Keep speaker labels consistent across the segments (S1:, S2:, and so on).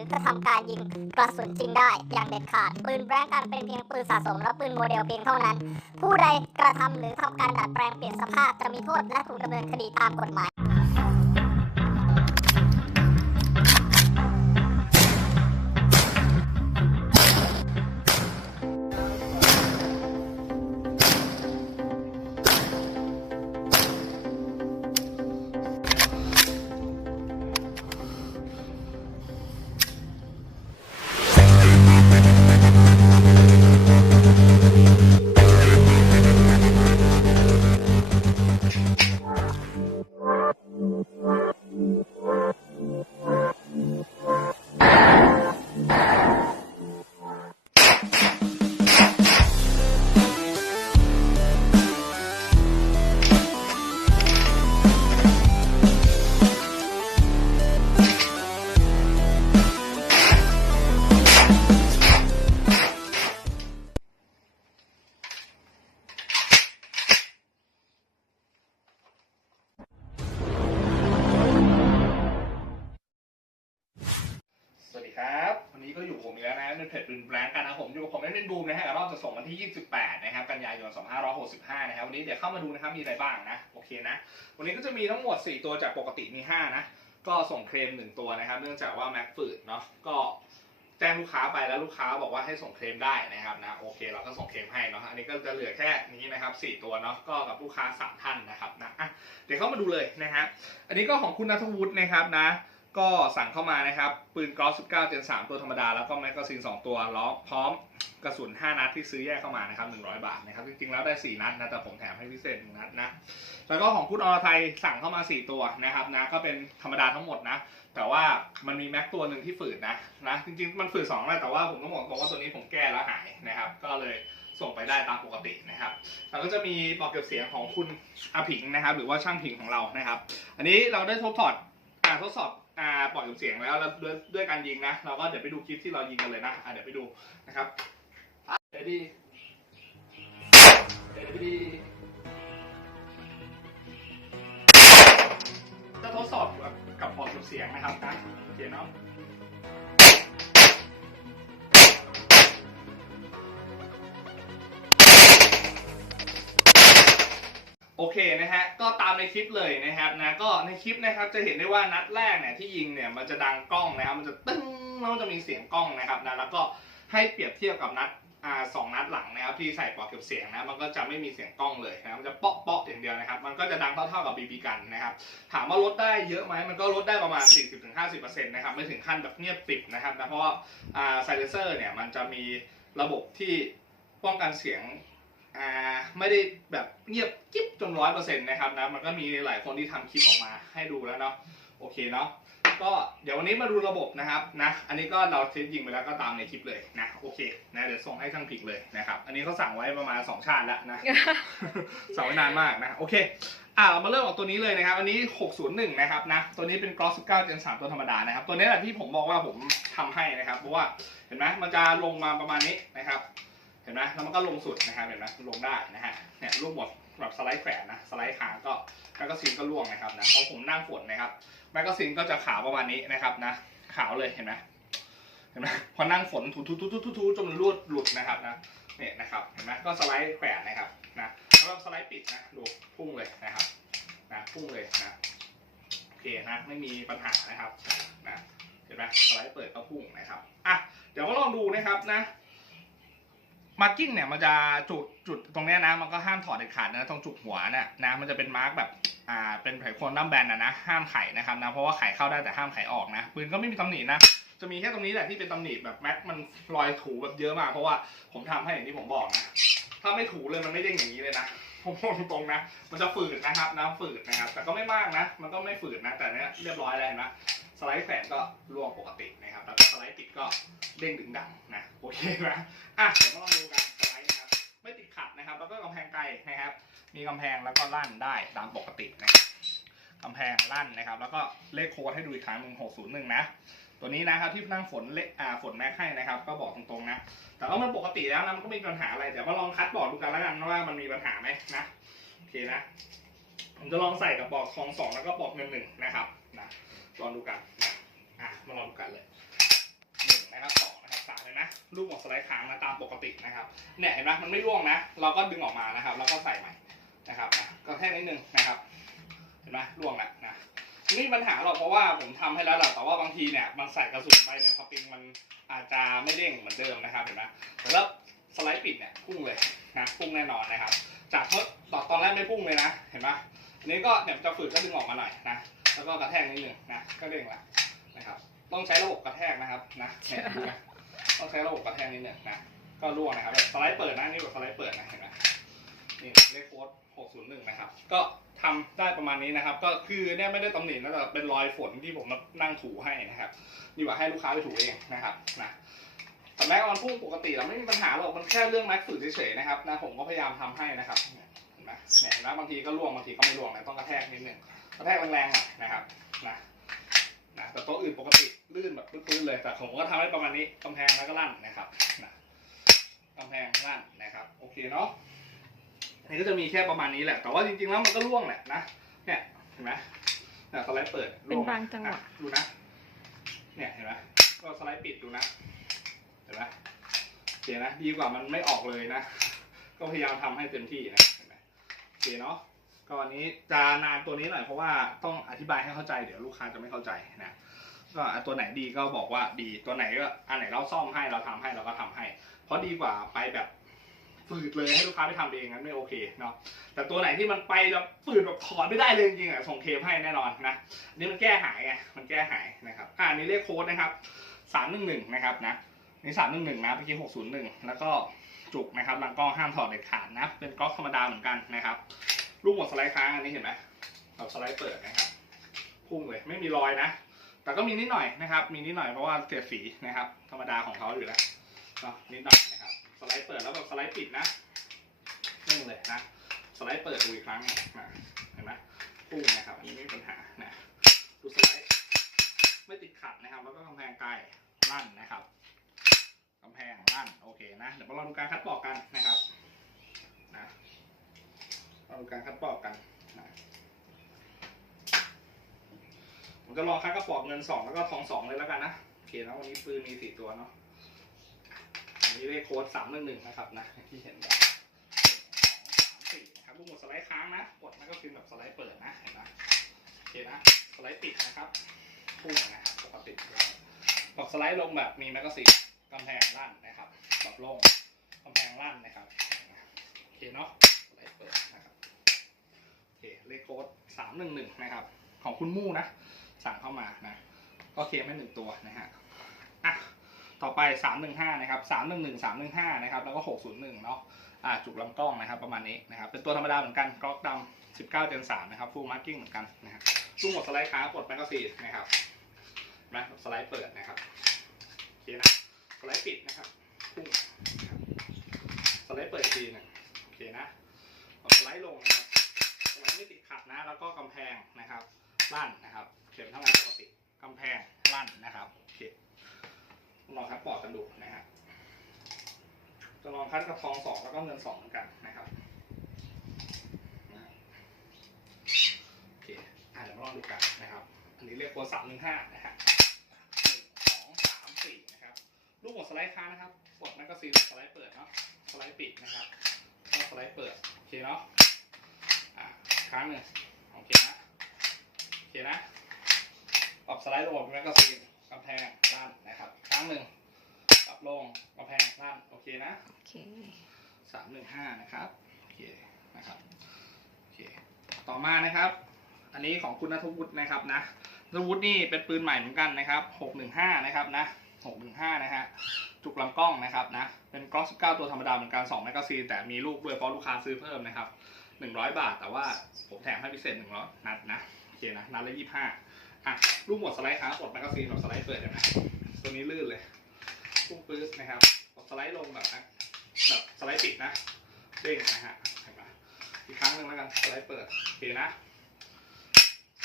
S1: รือกระทำการยิงกระสุนจริงได้ อย่างเด็ดขาด ปืนแบล็กกันเป็นเพียงปืนสะสม และปืนโมเดลเพียงเท่านั้น ผู้ใดกระทำหรือทำการดัดแปลงเปลี่ยนสภาพจะมีโทษและถูกดำเนินคดีตามกฎหมาย
S2: ในเพจปืนแบงกันนะผมอยู่ผมนั่นเป็นบูมนะฮะกับรอบจะส่งวันที่ 28 นะครับ กันยายน 2565 นะครับ วันนี้เดี๋ยวเข้ามาดูนะครับมีอะไรบ้างนะ โอเคนะ วันนี้ก็จะมีทั้งหมด 4 ตัวจากปกติมี 5 นะ ก็ส่งเคลม 1 ตัวนะครับ เนื่องจากว่าแม็กฝืดเนาะ ก็แจ้งลูกค้าไปแล้วลูกค้าบอกว่าให้ส่งเคลมได้นะครับนะ โอเคเราก็ส่งเคลมให้เนาะ อันนี้ก็จะเหลือแค่นี้นะครับ 4 ตัวเนาะ ก็กับลูกค้า 3 ท่านนะครับนะะเดี๋ยวเข้ามาดูเลยนะฮะอันนี้ก็ของคุณนัทวุฒินะครับนะ ก็สั่งเข้ามานะครับ ปืนกรอส19 เจน 3 ตัวธรรมดา แล้วก็แมกกาซีน 2 ตัวล้อพร้อมกระสุน 5 นัดที่ซื้อแยกเข้ามานะครับ 100 บาทนะครับ จริงๆ แล้วได้ 4 นัดนะ แต่ผมแถมให้พิเศษ 1 นัดนะ แล้วก็ของคุณอรไทยสั่งเข้ามา 4 ตัวนะครับนะ ก็เป็นธรรมดาทั้งหมดนะ แต่ว่ามันมีแม็กตัวหนึ่งที่ฝืดนะนะ จริงๆ มันฝืด2แหละแต่ว่าผมต้องบอกตรงว่าตัวนี้ผมแก้แล้วหายนะครับ ก็เลยส่งไปได้ตามปกตินะครับแล้วก็จะมีปอกเก็บเสียงของคุณอาผิงนะครับ หรือว่าช่างผิงของเรานะครับ อันนี้เราได้ทดสอบทดสอบ อ่าปล่อยเสียงแล้วแล้วด้วยด้วยการยิงนะเราก็เดี๋ยวไปดูคลิปที่เรายิงกันเลยนะอ่าเดี๋ยวไปดูนะครับเดี๋ยวดีเดี๋ยวดีจะทดสอบกับปล่อยเสียงนะครับนะโอเคเนาะ โอเคนะฮะก็ตามในคลิปเลยนะครับนะก็ในคลิปนะครับจะเห็นได้ว่านัดแรกเนี่ยที่ยิงเนี่ยมันจะดังกล้องนะครับมันจะตึ้งแล้วจะมีเสียงกล้องนะครับนะแล้วก็ให้เปรียบเทียบกับนัดอ่าสองนัดหลังนะครับที่ใส่ปลอกเก็บเสียงนะมันก็จะไม่มีเสียงกล้องเลยนะครับมันจะเปาะเปาะอย่างเดียวนะครับ มันก็จะดังเท่าๆกับบีบีกันนะครับถามว่าลดได้เยอะไหมมันก็ลดได้ประมาณ 40-50%นะครับไม่ถึงขั้นแบบเงียบติดนะครับนะเพราะว่าอ่าไซเลเซอร์เนี่ยมันจะมีระบบที่ป้องกันเสียง อ่าไม่ได้แบบเงียบกิ๊บจนร้อยเปอร์เซ็นต์นะครับนะมันก็มีหลายคนที่ทำคลิปออกมาให้ดูแล้วเนาะโอเคเนาะก็เดี๋ยววันนี้มาดูระบบนะครับนะอันนี้ก็เราเทสยิงไปแล้วก็ตามในคลิปเลยนะโอเคนะเดี๋ยวส่งให้ช่างผิกเลยนะครับอันนี้เขาสั่งไว้ประมาณสองชาติแล้วนะสั่งไว้นานมากนะโอเคอ่าเรามาเริ่มจากตัวนี้เลยนะครับ อันนี้ 601 นะครับนะตัวนี้เป็น Gloss 19 Gen 3 ตัวธรรมดานะครับ ตัวนี้แหละที่ผมบอกว่าผมทำให้นะครับ เพราะว่าเห็นไหมมันจะลงมาประมาณนี้นะครับเห็นไหมแล้วมันก็ลงสุดนะครับเห็นไหมลงได้นะฮะเนี่ยลูกหมดแบบสไลด์แขวนนะสไลด์คางก็แมกกาซีนก็ร่วงนะครับนะเพราะผมนั่งฝนนะครับแมกกาซีนก็จะขาวประมาณนี้นะครับนะขาวเลยเห็นไหมเห็นไหมพอนั่งฝนถูๆๆๆๆจนมันรูดหลุดนะครับนะเนี่ยนะครับเห็นไหมก็สไลด์แขวนนะครับนะแล้วก็สไลด์ปิดนะดูพุ่งเลยนะครับนะพุ่งเลยนะโอเคนะไม่มีปัญหานะครับนะเห็นไหมสไลด์เปิดก็พุ่งนะครับอะเดี๋ยวก็ลองดูนะครับนะ มาร์กิ้งเนี่ยมันจะจุดจุดตรงเนี้ยนะ มันก็ห้ามถอดเด็ดขาดนะตรงจุดหัวเนี่ยนะมันจะเป็นมาร์กแบบอ่าเป็นไขควงดั้มแบนนะนะห้ามไขนะครับนะเพราะว่าไขเข้าได้แต่ห้ามไขออกนะปืนก็ไม่มีตำหนินะจะมีแค่ตรงนี้แหละที่เป็นตำหนิแบบแม็กมันรอยถูแบบเยอะมากเพราะว่าผมทำให้อย่างที่ผมบอกนะถ้าไม่ถูเลยมันไม่เด้งอย่างนี้เลยนะผมบอกตรงๆนะ มันจะฝืดนะครับน้ำฝืดนะครับ แต่ก็ไม่มากนะ มันก็ไม่ฝืดนะ แต่เนี้ยเรียบร้อยแล้วเห็นไหม สไลด์แขวนก็ร่วงปกตินะครับ แล้วก็สไลด์ติดก็เด้งดึงดังนะ โอเคไหมอะเดี๋ยวมาลองดูกันสไลด์นะครับ ไม่ติดขัดนะครับ แล้วก็กำแพงไกลนะครับ มีกำแพงแล้วก็ลั่นได้ตามปกตินะครับกำแพงลั่นนะครับ แล้วก็เลขโค้ดให้ดูอีกครั้งหนึ่งหกศูนย์หนึ่งนะ ตัวนี้นะครับที่นั่งฝนเลอ่าฝนแม็กให้นะครับ ก็บอกตรงๆนะ แต่ว่ามันปกติแล้วนะมันก็ไม่มีปัญหาอะไร เดี๋ยวมาลองคัดบอร์ดดูกันแล้วกันว่ามันมีปัญหาไหมนะ โอเคนะ ผมจะลองใส่กับปลอกทองสองแล้วก็ปลอกเงินหนึ่งนะครับนะ ลองดูกันนะอะมาลองดูกันเลยหนึ่งนะครับสองนะครับสามเลยนะลูกหมดสไลด์ค้างนะตามปกตินะครับเนี่ยเห็นไหมมันไม่ร่วงนะ เราก็ดึงออกมานะครับ แล้วก็ใส่ใหม่นะครับนะก็แค่นิดนึงนะครับ เห็นไหมร่วงแล้วนะไม่ปัญหาหรอกเพราะว่าผมทำให้แล้วแหละแต่ว่าบางทีเนี่ยมันใส่กระสุนไปเนี่ยสปริงมันอาจจะไม่เด้งเหมือนเดิมนะครับเห็นไหมแล้วสไลด์ปิดเนี่ยพุ่งเลยนะพุ่งแน่นอนนะครับ จากเมื่อตอนตอนแรกไม่พุ่งเลยนะ เห็นไหมอันนี้ก็เนี่ยจะฝืดก็ดึงออกมาหน่อยนะ แล้วก็กระแทกนิดหนึ่งนะก็เด้งละนะครับ ต้องใช้ระบบกระแทกนะครับนะเนี่ยดูนะต้องใช้ระบบกระแทกนิดหนึ่งนะก็ร่วงนะครับแบบสไลด์เปิดนะนี่แบบสไลด์เปิดนะเห็นไหมนี่เลขโค้ด601 นะครับ ก็ทำได้ประมาณนี้นะครับ ก็คือเนี่ยไม่ได้ตำหนินะแต่เป็นรอยฝนที่ผมนั่งถูให้นะครับดีกว่าให้ลูกค้าไปถูเองนะครับนะแต่แม็กออนพุ่งปกติเราไม่มีปัญหาหรอกมันแค่เรื่องแม็กฝืดเฉยๆนะครับนะผมก็พยายามทำให้นะครับเนี่ยเห็นไหมเนี่ยเห็นไหมบางทีก็ร่วงบางทีก็ไม่ร่วงนะต้องกระแทกนิดนึงกระแทกแรงๆหน่อยนะครับนะนะแต่โต๊ะอื่นปกติลื่นแบบพื้นๆเลย แต่ผมก็ทำให้ประมาณนี้กำแพงแล้วก็ลั่นนะครับนะกำแพงลั่นนะครับ โอเคเนาะอันนี้ก็จะมีแค่ประมาณนี้แหละ แต่ว่าจริงๆแล้วมันก็ร่วงแหละนะเนี่ยเห็นไหมเนี่ยสไลด์เปิดร่ว
S3: เป็นบางจังหวะ
S2: อ่ดูนะ เนี่ยเห็นไหมก็สไลด์ปิดดูนะเห็นไหมโอเคนะดีกว่ามันไม่ออกเลยนะ ก็พยายามทำให้เต็มที่นะ เห็นไหมโอเคเนาะก็อันนี้จะนานตัวนี้หน่อยเพราะว่าต้องอธิบายให้เข้าใจเดี๋ยวลูกค้าจะไม่เข้าใจนะก็ตัวไหนดีก็บอกว่าดีตัวไหนก็อันไหนเราซ่อมให้เราทำให้เราก็ทำให้ เพราะดีกว่าไปแบบฝืดเลยให้ลูกค้าไปทำเองงั้นไม่โอเคเนาะแต่ตัวไหนที่มันไปแบบฝืดแบบถอนไม่ได้เลยจริงๆอะส่งเทปให้แน่นอนนะนนี้มันแก้หายไงมันแก้หายนะครับอ่าอันนี้เลขโค้ดนะครับสามหนึ่งหนึ่งนะครับนะนี่สามหนึ่งหนึ่งนะเมื่อกี้หกศูนย์หนึ่งแล้วก็ จุกนะครับหลังกล้องห้ามถอดเด็ดขาดนะ เป็นกล้องธรรมดาเหมือนกันนะครับ ลูกหมดสไลด์ค้างอันนี้เห็นไหมแบบสไลด์เปิดนะครับ พุ่งเลยไม่มีรอยนะ แต่ก็มีนิดหน่อยนะครับ มีนิดหน่อยเพราะว่าเกล็ดสีนะครับ ธรรมดาของเขาอยู่แล้วเนาะนิดหน่อยนะครับ สไลด์เปิดแล้วแบบสไลด์ปิดนะนิ่งเลยนะ สไลด์เปิดดูอีกครั้งนะเห็นไหมพุ่งนะครับ อันนี้ไม่มีปัญหานะ ดูสไลด์ ไม่ติดขัดนะครับ แล้วก็กำแพงไกลลั่นนะครับ กำแพงลั่นโอเคนะเดี๋ยวมาลองดูการคัดปอกกันนะครับนะลองดูการคัดปอกกันนะผมจะลองคัดกระปอกเงินสองแล้วก็ทองสองเลยแล้วกันนะโอเคนะวันนี้ปืนมีสี่ตัวเนาะน,นี้เลขโค้ดสามหนึ่งหนึ่งนะครับนะที่เห็นแบบสามสี่นะครับลูกหมดสไลด์ค้างนะกดมันก็คือแบบสไลด์เปิดนะเห็นไหมโอเคนะสไลด์ปิดนะครับพุ่งนะปกติบอกสไลด์ลงแบบมีแมกกาซีน กำแพงลั่นนะครับแบบลงกำแพงลั่นนะครับโอเคเนาะไลเปิดนะครับโอเคเลขโค้ดสามหนึ่งหนึ่งนะครับ ของคุณมู่นะ สั่งเข้ามานะก็เคลมให้หนึ่งตัวนะฮะอะต่อไปสามหนึ่งห้านะครับสามหนึ่งหนึ่งสามหนึ่งห้านะครับ แล้วก็หกศูนย์หนึ่งเนาะอ่าจุกลำกล้องนะครับ ประมาณนี้นะครับ เป็นตัวธรรมดาเหมือนกันกล็อกดำ19เจน3นะครับ ฟูลมาร์กิ้งเหมือนกันนะฮะลูกหมดสไลด์ค้ากดแมกกาซีนนะครับนะสไลด์เปิดนะครับ โอเคนะ สไลด์ปิดนะครับพุ่งสไลด์เปิดอีกทีนึงโอเคนะกดสไลด์ลงนะครับสไลด์ไม่ติดขัดนะ แล้วก็กำแพงนะครับลั่นนะครับ เข็มทำงานปกติกำแพงลั่นนะครับโอเคลองคัดปอดกันดูนะฮะจะลองคัดกับทองสองแล้วก็เงินสองเหมือนกันนะครับโอเคอะเดี๋ยวมาลองดูกันนะครับ อันนี้เรียกโค้ดสามหนึ่งห้านะฮะหนึ่งสองสามสี่นะครับ ลู กหมดสไลด์ค้างนะครับ กดแมกกาซีนสไลด์เปิดเนาะ สไลด์ปิดนะครับก็สไลด์เปิด โอเคเนาะอะครั้งหนึ่งโอเคนะ โอเคนะ ปรับสไลด์ลงแมกกาซีนกำแพงด้านนะครับครั้งหนึ่งปรับลงกำแพงด้าน โอเคนะ
S3: โอเค
S2: สามหนึ่งห้านะครับ โอเค นะครับ โอเค ต่อมานะครับ อันนี้ของคุณนัทวุฒินะครับนะนัทวุฒินี่เป็นปืนใหม่เหมือนกันนะครับหกหนึ่งห้านะครับนะ หกหนึ่งห้านะฮะ จุกลำกล้องนะครับนะ เป็นกล้องสิบเก้าตัวธรรมดาเหมือนกันสองแมกกาซีนแต่มีลูกด้วยเพราะลูกค้าซื้อเพิ่มนะครับหนึ่งร้อยบาท แต่ว่าผมแถมให้พิเศษหนึ่งร้อยนัดนะ โอเคนะ นัดละยี่ห้าอะ ลูกหมดสไลด์ค้างกดแมกกาซีนแบบสไลด์เปิดเห็นไหมตัวนี้ลื่นเลยพุ่งปื๊ดนะครับกดสไลด์ลงแบบนะแบบสไลด์ปิดนะ เด้งนะฮะเห็นปะอีกครั้งหนึ่งแล้วกัน สไลด์เปิด โอเคนะ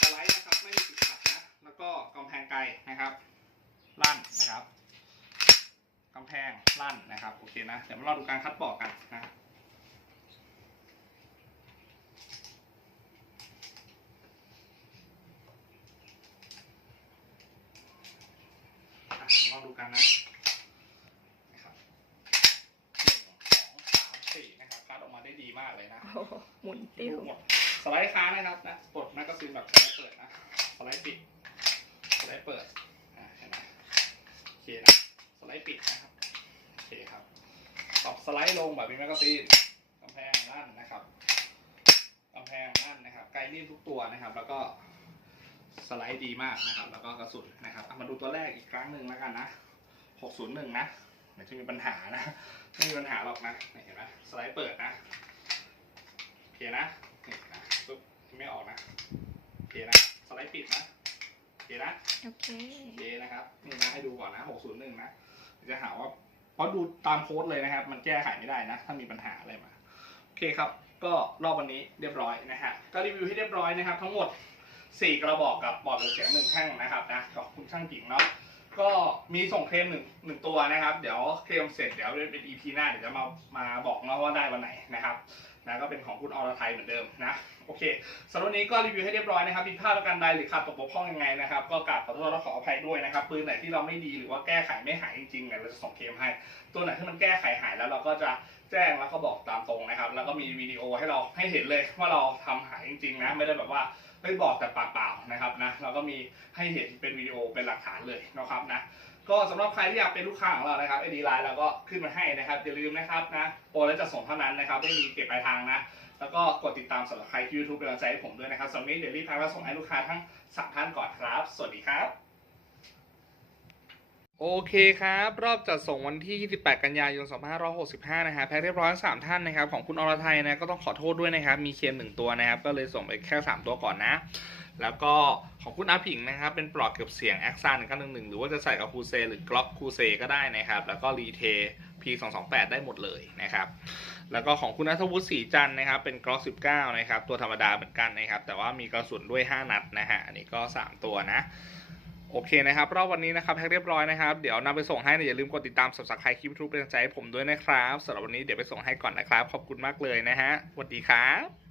S2: สไลด์นะครับ ไม่มีติดขัดนะ แล้วก็กำแพงไกลนะครับ ลั่นนะครับกำแพงลั่นนะครับโอเคนะเดี๋ยวมาลองดูการคัดปอกกันนะกันนะนะครับหนึ่งสองสามสี่นะครับคัดออกมาได้ดีมากเลยนะ
S3: โอ้โหหมุนติ้ว
S2: หมดสไลด์ค้างนะครับนะปลดแมกกาซีนแบบสไลด์เปิดนะสไลด์ปิดสไลด์เปิดอ่าเห็นไหมโอ เคนะ สไลด์ปิดนะครับ โอเคครับตอบสไลด์ลงแบบมีแมกกาซีนกำแพงลั่นนะครับกำแพงลั่นนะครับไกลนิ่มทุกตัวนะครับ แล้วก็สไลด์ดีมากนะครับ แล้วก็กระสุนนะครับามาดูตัวแรกอีกครั้งหนึ่งแล้วกันนะ 601 นะเดี๋ยวจะมีปัญหานะ ไม่มีปัญหาหรอกนะ เห็นไหมสไลด์เปิดนะ โอเคนะนี่นะปุ๊บไม่ออกนะ โอเคนะ สไลด์ปิดนะ เคนะ
S3: โอเค
S2: โอเคนะครับนี่นะให้ดูก่อนนะ601นะจะหาว่าเพราะดูตามโค้ดเลยนะครับ มันแก้ไขไม่ได้นะ ถ้ามีปัญหาอะไรมาโอเคครับ ก็รอบวันนี้เรียบร้อยนะฮะก็รีวิวให้เรียบร้อยนะครับ ทั้งหมด 4 กระบอกกับบอร์ดเสียงหนึ่งแท่งนะครับนะขอบคุณช่างจิ๋งเนาะก็มีส่งเคลมหนึ่งหนึ่งตัวนะครับ เดี๋ยวเคลมเสร็จเดี๋ยวเป็น EP หน้าเดี๋ยวจะมามาบอกเนาะว่าได้วันไหนนะครับนะก็เป็นของคุณอรไทยเหมือนเดิมนะ โอเคสำหรับนี้ก็รีวิวให้เรียบร้อยนะครับผิดพลาดประการใดหรือขาดตกบกพร่องยังไงนะครับก็กราบขอโทษและขออภัยด้วยนะครับปืนไหนที่เราไม่ดีหรือว่าแก้ไขไม่หายจริงๆเนี่ยเราจะส่งเคมให้ ตัวไหนที่มันแก้ไขหายแล้วเราก็จะแจ้งแล้วก็บอกตามตรงนะครับ แล้วก็มีวิดีโอให้เราให้เห็นเลยว่าเราทำหายจริงๆนะไม่ได้แบบว่าเฮ้ยบอกแต่ปากเปล่านะครับนะเราก็มีให้เห็นเป็นวิดีโอเป็นหลักฐานเลยนะครับนะ ก็สำหรับใครที่อยากเป็นลูกค้าของเรานะครับไอดีไลน์เราก็ขึ้นมาให้นะครับอย่าลืมนะครับนะโปรและจะส่งเท่านั้นนะครับไม่มีเก็บปลายทางนะ แล้วก็กดติดตามสำหรับใครที่ยูทูบเป็นกำลังใจให้ผมด้วยนะครับสำหรับนี้เดี๋ยวรีบพามาส่งให้ลูกค้าทั้งสามท่านก่อนครับ สวัสดีครับ โอเคครับ รอบจัดส่งวันที่ 28 กันยายน 2565 นะฮะแพ็คเรียบร้อยทั้งสามท่านนะครับ ของคุณอรไทยนะก็ต้องขอโทษด้วยนะครับ มีเค็มหนึ่งตัวนะครับ ก็เลยส่งไปแค่ 3 ตัวก่อนนะ แล้วก็ของคุณอาผิงนะครับ เป็นปลอกเก็บเสียง a x a 1 9 1 1 หรือว่าจะใส่กับคูเซหรือกล็อกคูเซก็ได้นะครับ แล้วก็รีเท P228 ได้หมดเลยนะครับ แล้วก็ของคุณนัทวุฒิศรีจันทร์นะครับ เป็นกล็อก19 นะครับ ตัวธรรมดาเหมือนกันนะครับ แต่ว่ามีกระสุนด้วย 5 นัดนะฮะ อันนี้ก็ 3 ตัวนะ โอเคนะครับรอบวันนี้นะครับแพ็คเรียบร้อยนะครับ เดี๋ยวนำไปส่งให้นะอย่าลืมกดติดตาม subscribe คลิปทูบเป็นกำใจให้ผมด้วยนะครับสำหรับวันนี้เดี๋ยวไปส่งให้ก่อนนะครับ ขอบคุณมากเลยนะฮะสวัสดีครับ